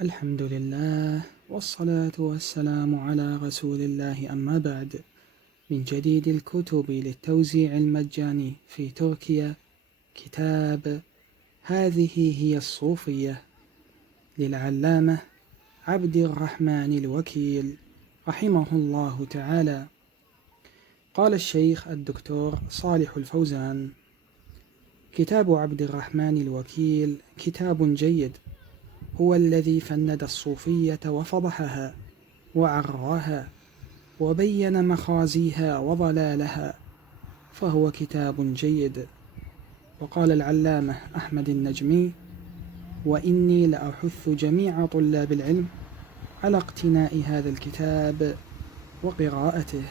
الحمد لله والصلاة والسلام على رسول الله، أما بعد. من جديد الكتب للتوزيع المجاني في تركيا كتاب هذه هي الصوفية للعلامة عبد الرحمن الوكيل رحمه الله تعالى. قال الشيخ الدكتور صالح الفوزان: كتاب عبد الرحمن الوكيل كتاب جيد، هو الذي فند الصوفية وفضحها وعراها وبين مخازيها وضلالها، فهو كتاب جيد. وقال العلامة أحمد النجمي: وإني لأحث جميع طلاب العلم على اقتناء هذا الكتاب وقراءته.